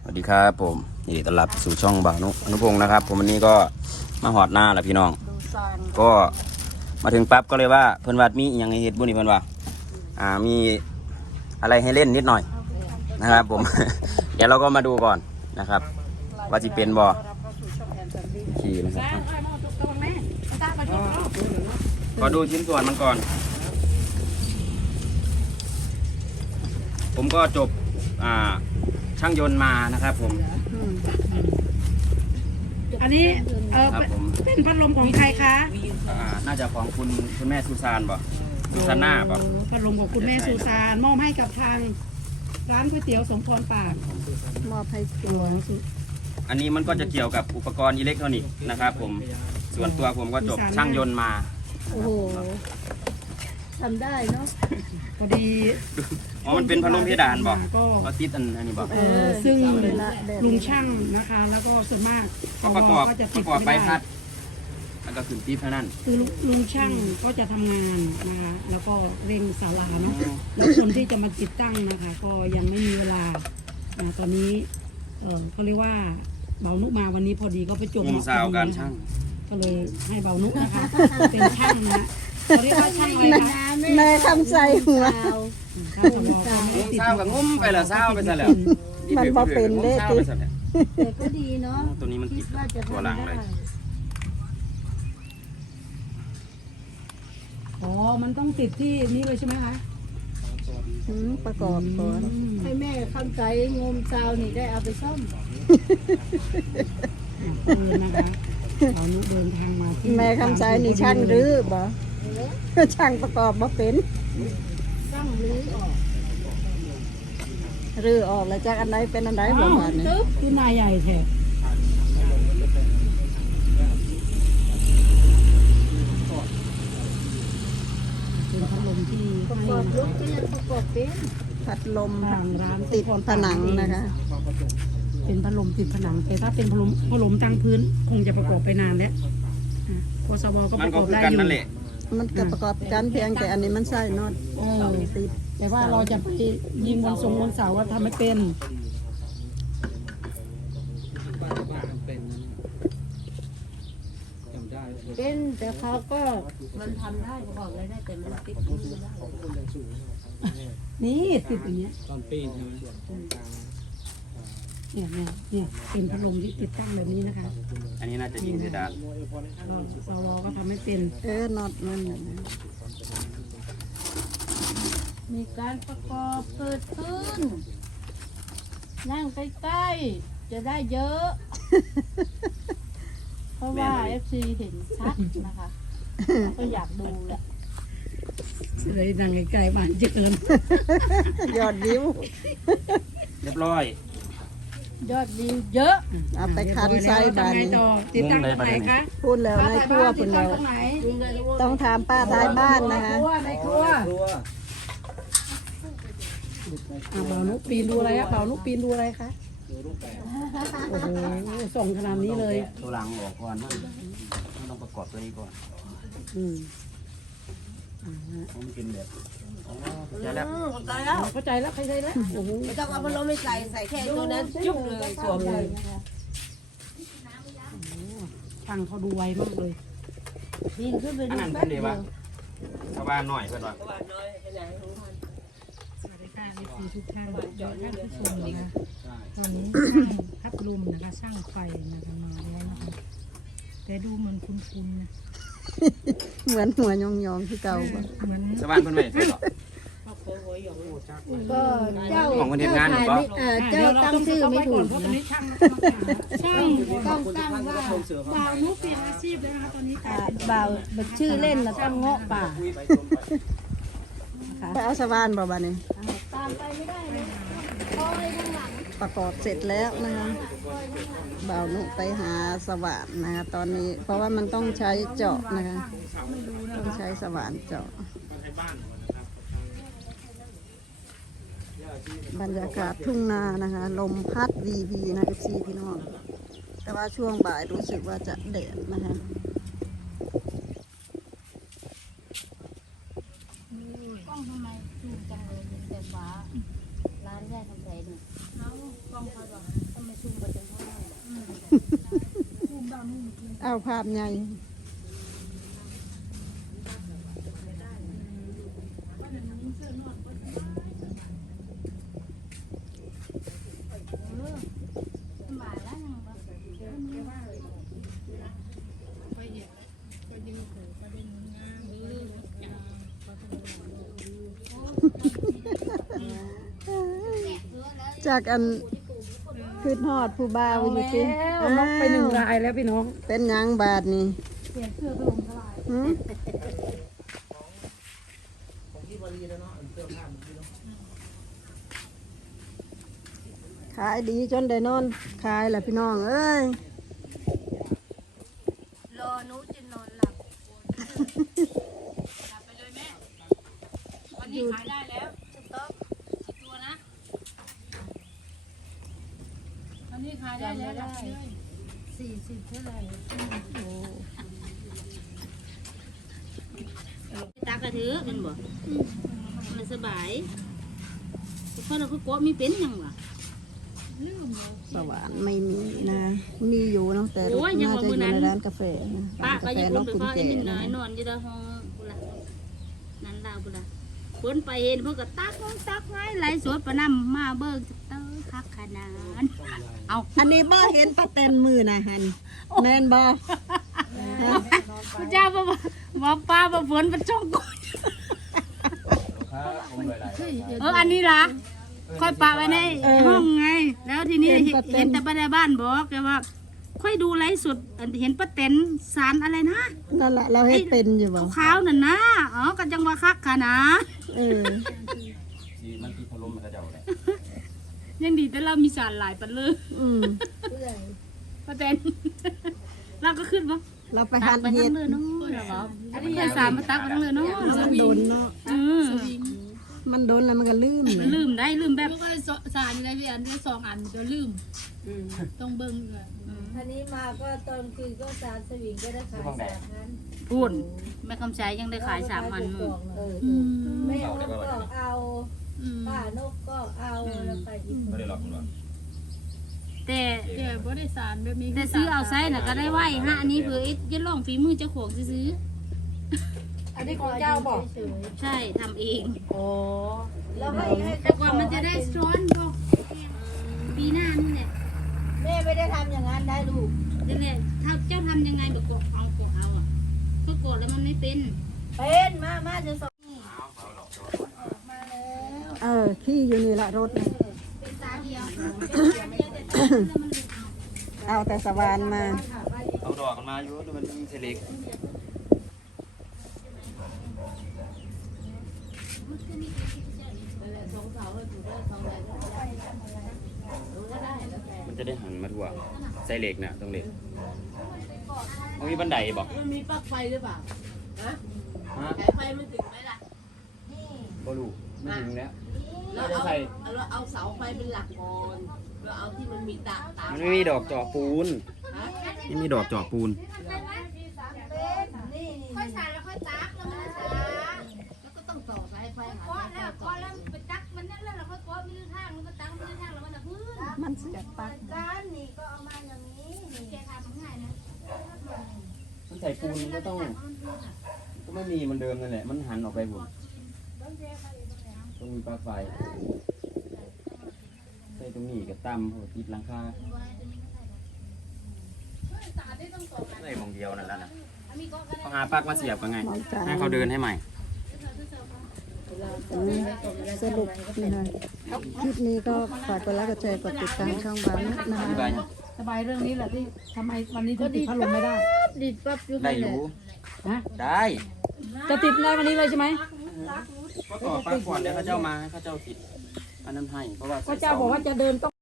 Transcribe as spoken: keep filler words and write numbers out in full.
สวัสดีครับผมยินดีต้อนรับสู่ช่องบ่าวนุอนุพงศ์นะครับผมวันนี้ก็มาหอดหน้าแหละพี่น้องก็มาถึงปั๊บก็เลยว่าเพิ่นวัดมีอย่างให้เฮ็ดบุญนี่เพิ่นว่าอ่ามีอะไรให้เล่นนิดหน่อยนะครับผม เดี๋ยวเราก็มาดูก่อนนะครับว่าจะเป็นบ่ขี่นะครับก็ดูชิ้นส่วนมันก่อน ผมก็จบอ่าช่างยนต์มานะครับผมอันนี้เออครับผมเป็นพัดลมของใครคะอ่าน่าจะของคุณคุณแม่ซูซานบ่ซูซาน่าบ่โอ้พัดลมของคุณแม่ซูซานมอบให้กับทางร้านก๋วยเตี๋ยวสมพรปากมอบให้ตัวสุอันนี้มันก็จะเกี่ยวกับอุปกรณ์อิเล็กทรอนิกส์นะครับผมส่วนตัวผมก็จบช่างยนต์มาโอ้โหทำได้เนาะพอดีอ๋อมันเป็นพัดลมเพดานบ่ก็ก็ติดอันอันนี้บ่เออซึ่งลุงช่างนะคะแล้วก็ส่วนมากก็ประกอบก็จะปติดระกอบใบไม่พัได้ดแล้วก็ขึ้นปี๊บเท่านั้นคือลุงช่างก็จะทำงานนะคะแล้วก็เร่งศาลาเนาะแล้วคนที่จะมาติดตั้งนะคะ ก็ยังไม่มีเวลาอ่าตอนนี้เออเขาเรียกว่าเบานุมาวันนี้พอดีก็ไปจบวงซาวการช่างก็เลยให้เบานุนะคะ เป็นช่างนะเขาเรียกว่าช่างอะไรคะแม่คำใส่หัวช่างคนบอกว่าไม่วงติดซาวกับงุ้มไปละซาวไปซะแล้วมันบ่เป็นเด้ซาวไปซะแล้วแต่ก็ดีเนาะตัวนี้มันติดตัวหลังเลยอ๋อมันต้องติดที่นี่เลยใช่ไหมคะอืมประกอบก่อนให้แม่คำใจงมซาวนี่ได้เอาไปซ่อมเดินนะคะเบานุเดินทางมาที่แม่คำใส่นี่ช่างรื้อบ่ช่างประกอบบ่เป็นซ่อมรื้อออกรื้อออกแล้วจากอันไหนเป็นอันไหนบ่ว่านี่ตึ๊บคือนายใหญ่แท้เป็นพัดลมที่ประให้กอบนะลุกคะก็ยังประกอบเป็นพัดลมทางร้านติดผนังนะคะเป็นพัดลมติดผนัง แต่ถ้าเป็นพัดลมพัดลมตั้งพื้นคงจะประกอบไปนานแล้วอ่ะพสวก็มัปนระกก็อบคือได้กันอยู่นั่นแหละมันก็ประกอบกันเพียงแต่อันนี้มันใส่น็อตเออติดแต่ว่าเราจะไปยิงบนทรงบนเสาว่าทำไม่เป็นเป็นแต่เขาก็มันทำได้ประกอบอะไรได้แต่มันติดมือไม่ได้นี่ติดอย่างเงี้ยตอนปีนใช่ไหมเนี่ยเนี่ยเนี่ยเป็นพัดลมที่ติดตั้งแบบนี้นะคะอันนี้น่าจะยิงเพดานก็สวก็ทำไม่เป็นเออน็อตมันน่ะนะมีการประกอบเกิดขึ้น นั่งใกล้ๆจะได้เยอะ เพราะว่า เอฟ ซี เห็นชัดนะคะก็อยากดูแหละเลยนั่งไกลๆบ้านเจริญยอดวิวเรียบร้อยยอดวิวเยอะเอาไปคันใส่บานทำไงนี้ต่อติดตั้งตรงไหนคะพูดแล้วในครัวติพุ่ดนตั้แล้งวตรงไหนต้องถามป้าท้ายบ้านนะคะครัวในครัวรัวอ่ะเบานุปีนดูอะไรอะเบานุปีนดูอะไรคะโอ้โหส่งขนาดนี้เลยตัวหลังบอกก่อนว่ามันต้องประกอบตัวนี้ก่อนอืมมันเป็นแบบอ๋อเข้าใจแล้วเข้าใจแล้วเข้าใจแล้วโอ้โหไม่ต้องเอาพัดลมไปใส่ใส่แค่ตัวนั้นจุ๊บเลยสวมเลยช่างเขาดูไวมากเลยบินขึ้นไปอันดูนั้นแป๊เพิ่บนเดีเดียยว วชาวบ้านหน่อยเพิ่นว่าสวัสดีค่ะเอฟซีทุกท่านทุกท่านผู้ชมนะคะตอนนี้ช่างพัดลมนะคะช่างไฟนะคะมาแล้วนะคะแต่ดูเหมือนคุ้นๆนะเหมือนหัวยองๆที่เก่าบ่เหมือนชาวบ้านเพิ่นไม่เพิ่นหรอกก็เจ้าของคนเฮ็ดงานอยู่เจ้าปะถ่ายไม่เออเจ้าตั้งชื่อไม่ถูกเพราะตอนนะนี้ช่างต้องมาช่างต้องตั้งว่าบ่าวนุเปลี่ยนอาชีพแล้วนะคะตอนนี้กลาอ่ายเป็นบ่าวแบบชื่อเล่นแล้วตั้งเงาะป่าไปเอาสว่านบ่บานนี้ตามไปไม่ได้เลยคอยข้างหลังประกอบเสร็จแล้วนะคะบ่าวนุไปหาสว่านนะคะตอนนี้ เพราะว่ามันต้องใช้เจาะนะคะต้องใช้สว่านเจาะบรรยากาศทุ่งนานะคะ ลมพัดวีวีนะเอฟซีพี่น้องแต่ว่าช่วงบ่ายรู้สึกว่าจะแดดนะคะกล้องทำไมดูจังเลยแต่ฟ้าร้านแรกทำไรเนี่ยเอากล้องเขาก่อนทำเอาภาพใหญ่ จากอันคือทอดผู้บ่าวอยู่สิเอานกไปหนึ่งรายแล้วพี่น้องเป็นหยังบาทนี่เปลี่ยนเสื้อไปลงทลายหืมขายดีจนได้นอนขายแหละพี่น้องเอ้ยรอหนูจะนอนหลับวันนี้ขายได้แล้วสิบตัวนะวันนี้ขายได้แล้วได้สี่สิบเท่าไหร่ตากระถือมันบ่มันสบายเพราะเราก็กลัวมีเป็นยังวะสว่านไม่มีนะ มีอยู่เนาะแต่โอ้ยยังน่าว่าจะอมื้ยู่อนั้นในร้านกาแฟนะป้าร้านก็กาแฟยังน้คองนไปคุณฟ้าแจยังมีนะน้อยนอนอยู่ในห้องบุละนั้นดาวบุละคนไปเห็นเพิ่นก็ตักตักไว้ไหลสวดประนำมาเบิ่งเต้อคักขนาดเอาอันนี้บ่เห็นปลาเต็นมือนะฮันแม่นบ่พระเจ้าบ่บ่ป้าบ่ฝนบ่จ้องกดครับผมเลยหลายเอออันนี้ล่ะค่อยปะไว้ในห้องไง แล้วทีนี้เห็นแต่ป้าในบ้านบอกแกว่า ค่อยดูไลฟ์สดเห็นป้าเต็นสารอะไรนะนั่นแหละเราเฮ็ดเป็นอยู่บ่ขาวๆนั่นนะอ๋อก็จังว่าคักค่ะนะเออสีมันที่พัดลมมันกระเจ้าเลยยังดีแต่เรามีสารหลายปันเลยอืมป้าเต็นเราก็ขึ้นบ่เราไปตัหักดไปเฮ็ทั้ดงเลยเนาะอันนี้สารมาตักไปทั้งเลยเนาะมันโดนเนาะอืมมันโดนแล้วมันก็ลืมเลยลืมได้ลืมแบบแล้วก็สารอยู่ในพี่อันได้สองอันเดี๋ยวลืมต้องเบิ้งด้วยอันนี้มาก็ตอนคืนก็สารสวิงก็ได้ขายสามพันพูนแม่คำใช้ยังได้ขายสามพันเออแม่นกก็เอาป้านกก็เอาแล้วไปอีกไม่ได้หลอกมันหรอกแต่เดี๋ยวบ่ได้สารแบบนี้แต่ซื้อเอาไซส์น่ะก็ได้ไว้ฮะอันนี้เพื่อเอ็ดยัดลองฝีมือเจ้าของซื้ออันนี้ของเจ้าบอกๆใช่ทำเองโอ้แล้วให้ให้แต่กว่ามันจะได้ซ้อนก็ปีหน้านี่แหละแม่ไม่ได้ทำอย่างนั้นได้ลูกนั่นแหละถ้าเจ้าทำยังไงแบบกดเอากดเอาอ่ะก็กดแล้วมันไม่เป็นเป็นมามาจะสอนเออขี้อยู่นี่ละรถน่ะเป็นตาเดียวเอาแต่สว่านมาเอาดอกกันมาอยู่ดูมันมีเสล็กมันจะได้หันมาทั่วใส่เหล็กน่ะตรงเหล็กมันมีบันไดบอกมันมีปลั๊กไฟหรือเปล่าฮะฮะสายไฟมันถึงไหมล่ะบลูไม่ถึงแล้วเราเราจะเอาใส่เราเอาเสาไฟเป็นหลักก่อนเราเอาที่มันมีตาตามันไม่มีดอกเจาะปูนไม่มีดอกเจาะปูนนี่นี่ค่อยสายแล้วค่อยตักแล้วมันสาแล้วก็ต้องต่อสายไฟหาก้อนแล้วก้อนแล้วไปตักมันนั่นแล้วเราค่อยก้อนมีทางแล้วก็ตักมีทางแล้วมันจะพื้นมันเสียบปลั๊กการนี่ก็เอามาอย่างนี้นี่แกทำง่ายนะมันใส่ปูนมันก็ต้องก็ไม่มีมันเดิมนั่นแหละมันหันออกไปบุญต้องมีปลั๊กไฟใส่ตรงนี้กับตั้มเขาติดหลังคาใส่มองเดียวนั่นแหละนะเขาหาปลั๊กมาเสียบกันไงมองจานให้เขาเดินให้ใหม่อืมสรุปนะคะคลิปนี้ก็ฝากกดไลค์กดแชร์กดติดตามช่องบ้านนะอคะธิบายสบายเรื่องนี้แหละที่ทำไมวันนี้ถึงติดพัดลมไม่ได้ดิดปั๊บอยู่ได้อยู่ฮะได้จะติดในวันนี้เลยใช่ไหมก็ต่อปลั๊กก่อนเดี๋ยวเขาเจ้ามาให้เขาเจ้าติดอันนั้นให้เพราะว่าก็เจ้าบอกว่าจะเดินต้อง